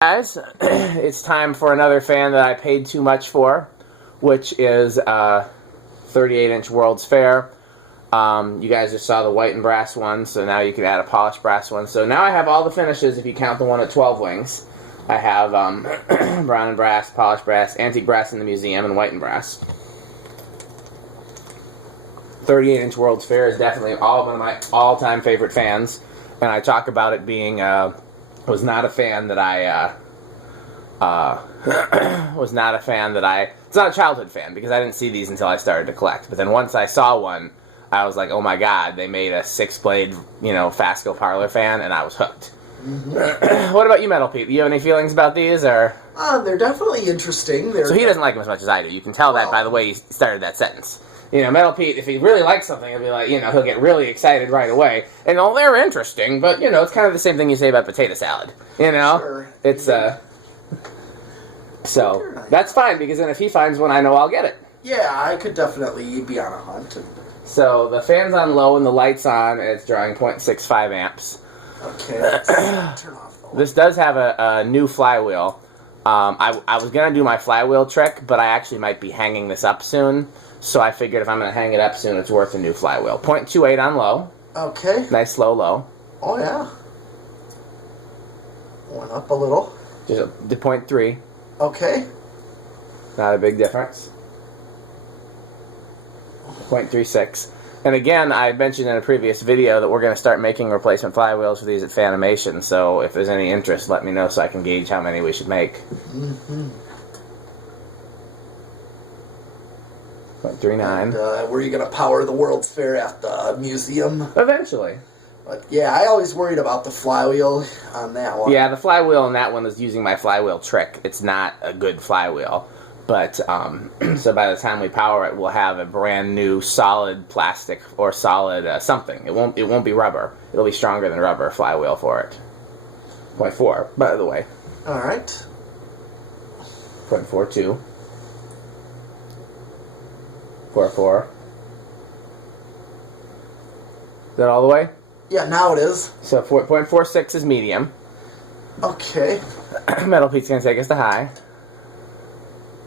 Guys, it's time for another fan that I paid too much for, which is 38-inch World's Fair. You guys just saw the white and brass one, so now you can add a polished brass one. So now I have all the finishes if you count the one at 12 wings. I have brown and brass, polished brass, antique brass in the museum, and white and brass. 38-inch World's Fair is definitely one of my all-time favorite fans, and I talk about it being was not a fan that it's not a childhood fan because I didn't see these until I started to collect. But then once I saw one, I was like, oh my god, they made a 6-blade, Fasco parlour fan, and I was hooked. Mm-hmm. What about you, Metal Pete? Do you have any feelings about these, or? They're definitely interesting. So he doesn't like them as much as I do. You can tell that by the way he started that sentence. Metal Pete, if he really likes something, he'll be like, he'll get really excited right away. And, they're interesting, but, it's kind of the same thing you say about potato salad. Sure. It's, so, that's fine, because then if he finds one, I know I'll get it. Yeah, I could definitely be on a hunt. So, the fan's on low and the light's on, and it's drawing 0.65 amps. Okay, let's turn off the light. This does have a new flywheel. I was going to do my flywheel trick, but I actually might be hanging this up soon. So I figured if I'm going to hang it up soon, it's worth a new flywheel. 0.28 on low. Okay. Nice slow low. Oh, yeah. Went up a little. Just the 0.3. Okay. Not a big difference. 0.36. And again, I mentioned in a previous video that we're going to start making replacement flywheels for these at Fanimation. So if there's any interest, let me know so I can gauge how many we should make. Mm-hmm. 0.39. And, were you going to power the World's Fair at the museum? Eventually. But, yeah, I always worried about the flywheel on that one. Yeah, the flywheel on that one is using my flywheel trick. It's not a good flywheel. But, so by the time we power it, we'll have a brand new solid plastic or solid something. It won't be rubber. It'll be stronger than rubber flywheel for it. 0.4, by the way. All right. 0.42. 0.44. Is that all the way? Yeah, now it is. So 0.46 is medium. Okay. Metal Pete's going to take us to high.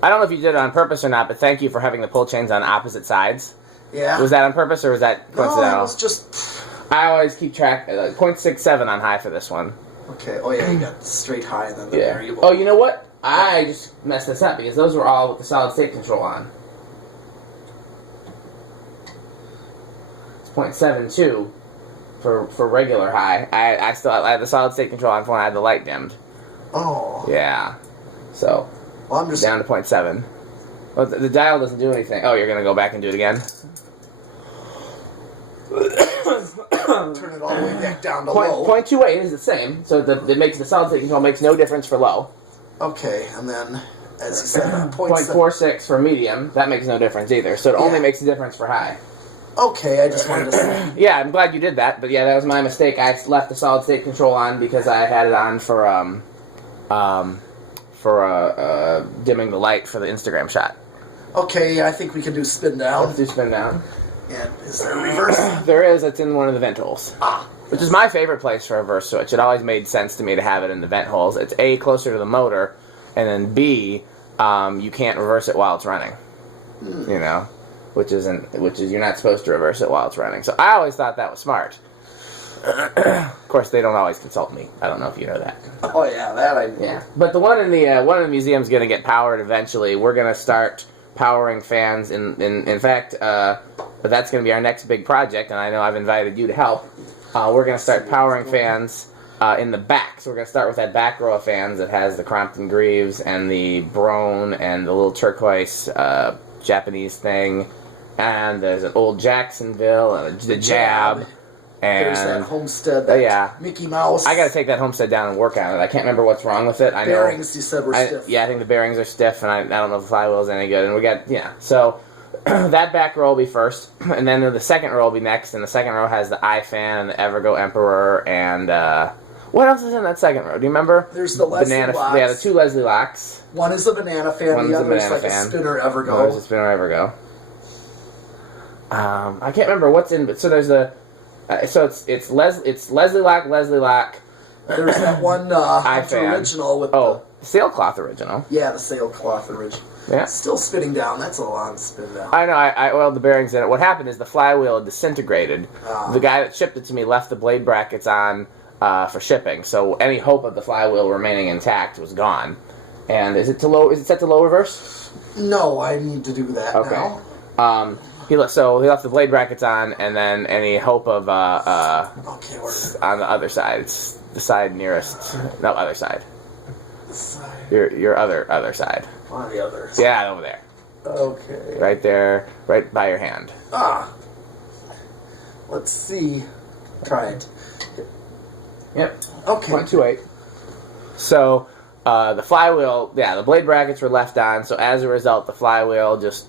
I don't know if you did it on purpose or not, but thank you for having the pull chains on opposite sides. Yeah. Was that on purpose or was that coincidental? No, it was just... I always keep track. 0.67 on high for this one. Okay. Oh, yeah, you got straight high and then the variable. Oh, you know what? I just messed this up because those were all with the solid state control on. 0.72 for regular high. I had the solid state control on when I had the light dimmed. Oh. Yeah. So, well, I'm just down to 0.7. Well, the dial doesn't do anything. Oh, you're going to go back and do it again? Turn it all the way back down to low. 0.28 is the same, so it makes the solid state control makes no difference for low. Okay, and then, as you said, 0.46 for medium, that makes no difference either. So it only makes a difference for high. Okay, I just wanted to say. Yeah, I'm glad you did that, but yeah, that was my mistake. I left the solid state control on because I had it on for dimming the light for the Instagram shot. Okay, I think we can do spin down. Let's do spin down. And is there a reverse? There is. It's in one of the vent holes. Ah. Which is my favorite place for a reverse switch. It always made sense to me to have it in the vent holes. It's A, closer to the motor, and then B, you can't reverse it while it's running. Which is you're not supposed to reverse it while it's running. So I always thought that was smart. Of course, they don't always consult me. I don't know if you know that. Oh yeah, that I know. Yeah, but the one in the museum's going to get powered eventually. We're going to start powering fans. In fact, but that's going to be our next big project, and I know I've invited you to help. We're going to start powering fans in the back. So we're going to start with that back row of fans that has the Crompton Greaves and the Brone and the little turquoise Japanese thing. And there's an old Jacksonville and the Jab. And there's that Homestead, that Mickey Mouse. I got to take that Homestead down and work on it. I can't remember what's wrong with it. I know bearings you said were stiff. Yeah, I think the bearings are stiff, and I don't know if the flywheel's any good. And we got, so that back row will be first, and then the second row will be next, and the second row has the iFan and the Evergo Emperor, and what else is in that second row? Do you remember? There's the Leslie locks. Yeah, the two Leslie locks. One is a banana fan, the other is like a spinner Evergo. One is a spinner Evergo. I can't remember what's in, but so there's the, so it's Leslie lock, There's that one iFan. original with the sailcloth original. the sailcloth original. Yeah. Still spinning down. That's a long spin down. I know. I oiled the bearings in it. What happened is the flywheel disintegrated. Ah. The guy that shipped it to me left the blade brackets on for shipping, so any hope of the flywheel remaining intact was gone. And is it set to low reverse? No, I need to do that now. He left the blade brackets on, and then any hope of Okay, where's on the other side. It's the side nearest. No, other side. the side? Your other side. On the other side. Yeah, over there. Okay. Right there, right by your hand. Let's see. Try it. Yep. Okay. 0.28. So the flywheel, the blade brackets were left on. So as a result, the flywheel just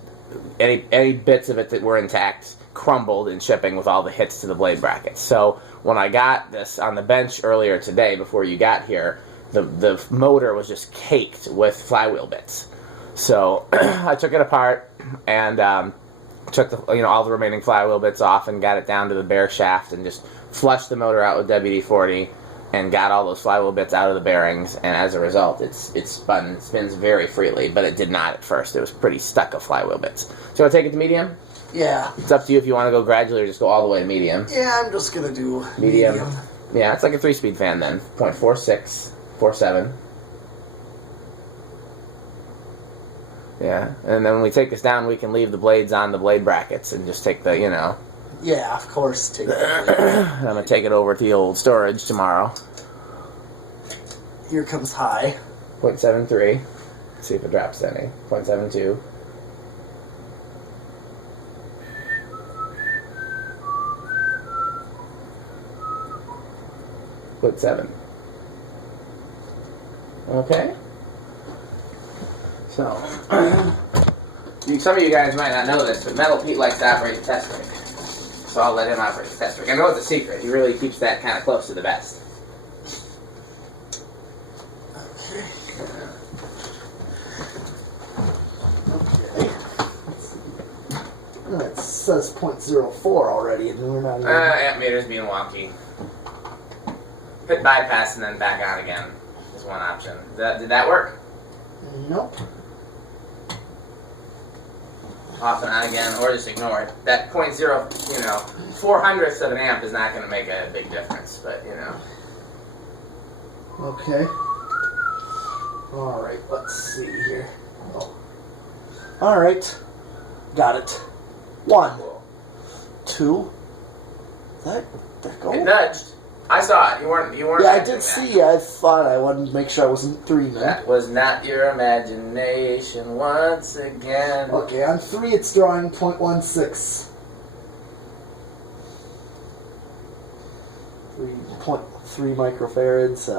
any bits of it that were intact crumbled in shipping with all the hits to the blade brackets. So when I got this on the bench earlier today, before you got here, the motor was just caked with flywheel bits. So I took it apart and took all the remaining flywheel bits off and got it down to the bare shaft and just flushed the motor out with WD-40 and got all those flywheel bits out of the bearings, and as a result it spins very freely, but it did not at first. It was pretty stuck of flywheel bits. So I'll take it to medium? Yeah. It's up to you if you want to go gradually or just go all the way to medium. Yeah, I'm just gonna do Medium. Yeah, it's like a 3-speed fan then. 0.46, 47. Yeah, and then when we take this down, we can leave the blades on the blade brackets and just take the, Yeah, of course. Take it. I'm going to take it over to the old storage tomorrow. Here comes high. 0.73. See if it drops any. 0.72. Put 7. Okay. So, some of you guys might not know this, but Metal Pete likes to operate the test rig. So I'll let him operate the test rig. I know it's a secret. He really keeps that kind of close to the best. Okay. It says 0.04 already, and we're not even... Amp-meter's being wonky. Hit bypass and then back on again is one option. Did that work? Nope. Off and on again, or just ignore it. That 0.0, 0.04 of an amp is not going to make a big difference, but, Okay. Alright, let's see here. Oh. Alright. Got it. 1. 2. That go? It nudged. I saw it. You weren't. Yeah, I did see. I thought I wanted to make sure I wasn't dreaming. That was not your imagination once again. Okay, on 3 it's drawing 0.16. 3.3 microfarads.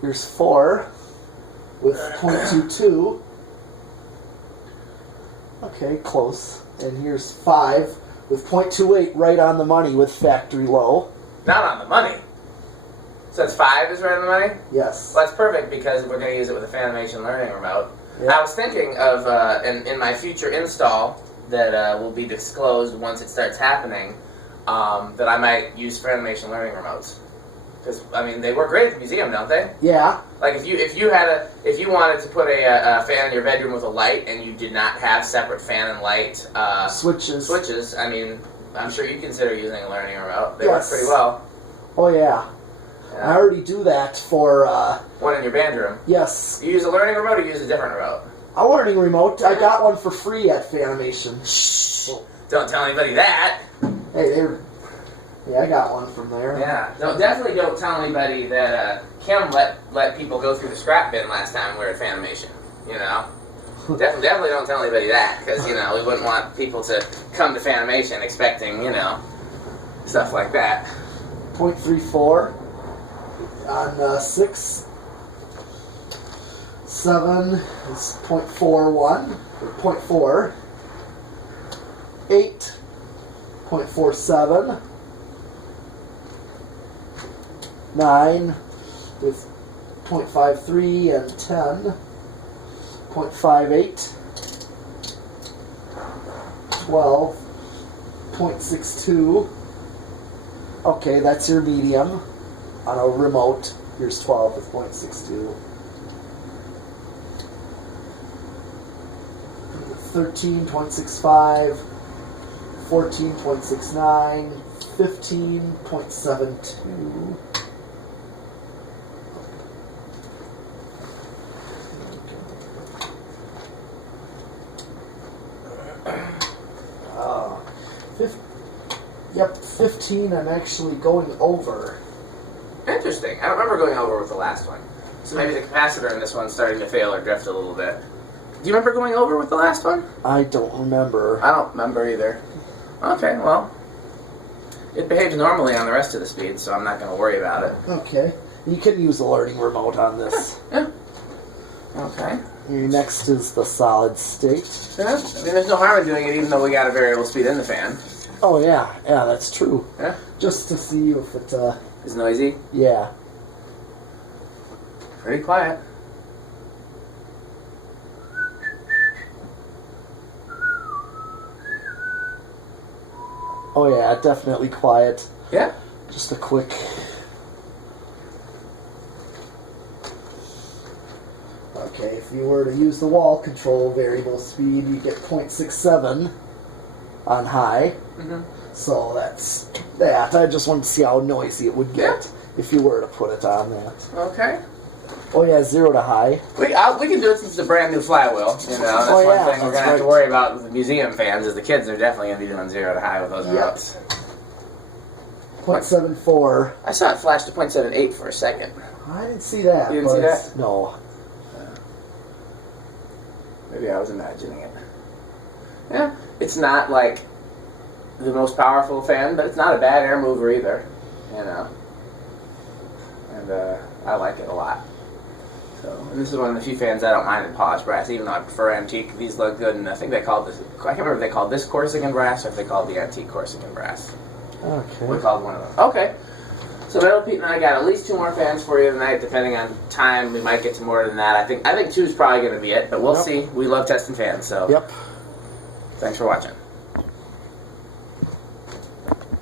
Here's 4 with 0.22. Okay, close. And here's 5 with 0.28, right on the money with factory low. Not on the money. So it's 5 is right on the money? Yes. Well, that's perfect because we're going to use it with a Fanimation Learning remote. Yep. I was thinking of, in my future install that will be disclosed once it starts happening, that I might use Fanimation Learning remotes. Because, they work great at the museum, don't they? Yeah. Like if you wanted to put a fan in your bedroom with a light and you did not have separate fan and light switches, I'm sure you consider using a learning remote. They yes. work pretty well. Oh yeah. I already do that for one in your band room. Yes. You use a learning remote or you use a different remote? A learning remote. I got one for free at Fanimation. Shh. Don't tell anybody that. Hey, yeah, I got one from there. Yeah. Definitely don't tell anybody that Kim let people go through the scrap bin last time we were at Fanimation. Definitely don't tell anybody that, because, we wouldn't want people to come to Fanimation expecting, stuff like that. 0.34 on 6. 7 is 0.41, or 0.4. 8, 0.47. 9 with 0.53 and 10. 0.58, 12, 0.62. Okay, that's your medium. on a remote. Here's 12 with 0.62. 13.65, 14.69, 15.72. Yep, 15 I'm actually going over. Interesting. I don't remember going over with the last one. So maybe the capacitor in this one's starting to fail or drift a little bit. Do you remember going over with the last one? I don't remember. I don't remember either. Okay, well, it behaves normally on the rest of the speeds, so I'm not going to worry about it. Okay. You can use the learning remote on this. Yeah. Okay. Your next is the solid state. Yeah. I mean, there's no harm in doing it even though we got a variable speed in the fan. Oh, yeah. Yeah, that's true. Yeah. Just to see if it, Is noisy? yeah. Pretty quiet. Oh, yeah, definitely quiet. Yeah. Just a quick... Okay, if you were to use the wall control variable speed, you get 0.67 on high. Mm-hmm. So that's that. I just wanted to see how noisy it would get if you were to put it on that. Okay. Oh yeah, 0 to high. We can do it since it's a brand new flywheel. You know, that's Oh, one yeah, thing we're that's gonna have to right. worry about with the museum fans is the kids are definitely gonna be doing 0 to high with those remotes. 0.74. I saw it flash to 0.78 for a second. I didn't see that. You didn't see but that? No. Maybe I was imagining it. Yeah, it's not like the most powerful fan, but it's not a bad air mover either. You know, and I like it a lot. So, and this is one of the few fans I don't mind in polished brass, even though I prefer antique. These look good, and I think they called this. I can't remember if they called this Corsican brass or if they called the antique Corsican brass. Okay. We called one of them. Okay. So Metal Pete and I got at least 2 more fans for you tonight. Depending on time, we might get to more than that. I think 2 is probably going to be it, but we'll see. We love testing fans, so Yep. thanks for watching.